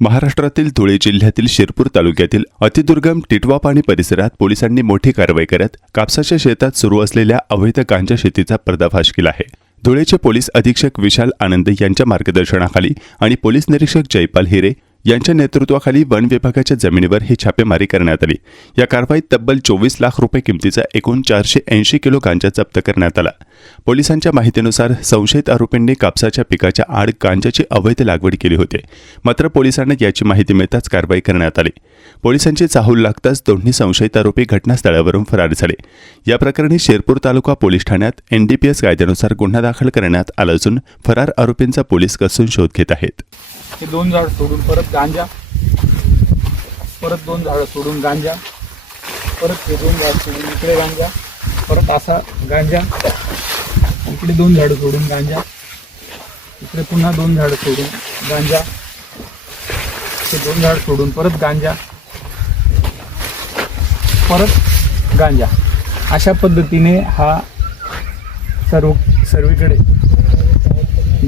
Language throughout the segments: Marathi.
महाराष्ट्रातील धुळे जिल्ह्यातील शिरपूर तालुक्यातील अतिदुर्गम टिटवापाणी परिसरात पोलिसांनी मोठी कारवाई करत कापसाच्या शेतात सुरू असलेल्या अवैध गांजा शेतीचा पर्दाफाश केला आहे। धुळेचे पोलीस अधीक्षक विशाल आनंद यांच्या मार्गदर्शनाखाली आणि पोलीस निरीक्षक जयपाल हिरे यांच्या नेतृत्वाखाली वन विभागाच्या जमिनीवर ही छापेमारी करण्यात आली। या कारवाईत तब्बल 24 लाख रुपये किमतीचा एकूण 480 किलो गांजा जप्त करण्यात आला। पोलिसांच्या माहितीनुसार संशयित आरोपींनी कापसाच्या पिकाच्या आड गांजाची अवैध लागवड केली होती। मात्र पोलिसांना याची माहिती मिळताच कारवाई करण्यात आली। पोलिसांची चाहूल लागताच दोन्ही संशयित आरोपी घटनास्थळावरून फरार झाले। या प्रकरणी शिरपूर तालुका पोलीस ठाण्यात NDPS कायद्यानुसार गुन्हा दाखल करण्यात आला असून फरार आरोपींचा पोलीस कसून शोध घेत आहेत। हे 2 झाड सोडून परत गांजा, परत 2 झाड सोडून गांजा, परत हे 2 झाड सोडून इकडे गांजा, परत असा गांजा, इकडे 2 झाड सोडून गांजा, इकडे पुन्हा 2 झाड सोडून गांजा, हे 2 झाड सोडून परत गांजा, परत गांजा, अशा पद्धतीने हा सर्वीकडे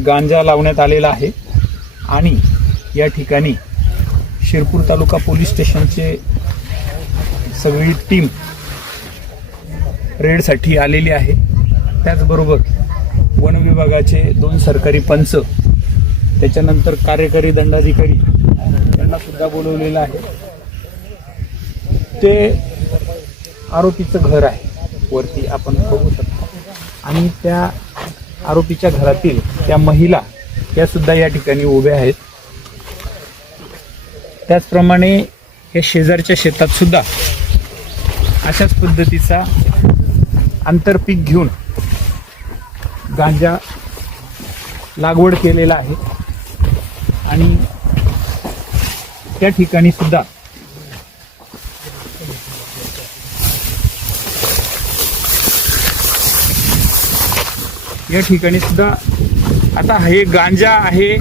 गांजा लावण्यात आलेला आहे। आणि या ठिकाणी शिरपूर तालुका पोलीस स्टेशनचे सगळी टीम रेडसाठी आलेली आहे। त्याचबरोबर वन विभागाचे 2 सरकारी पंच, त्याच्यानंतर कार्यकारी दंडाधिकारी यांना सुद्धा बोलवलेलं आहे। ते आरोपीचं घर आहे, वरती आपण बघू शकतो, आणि त्या आरोपीच्या घरातील त्या महिला या सुद्धा या ठिकाणी उभ्या आहेत। त्याचप्रमाणे या शेजारच्या शेतात सुद्धा अशाच पद्धतीचा आंतरपीक घेऊन गांजा लागवड केलेला आहे। आणि त्या ठिकाणी सुद्धा आता हे गांजा आहे,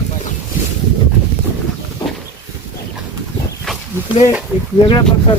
इकडे एक वेगळ्या प्रकार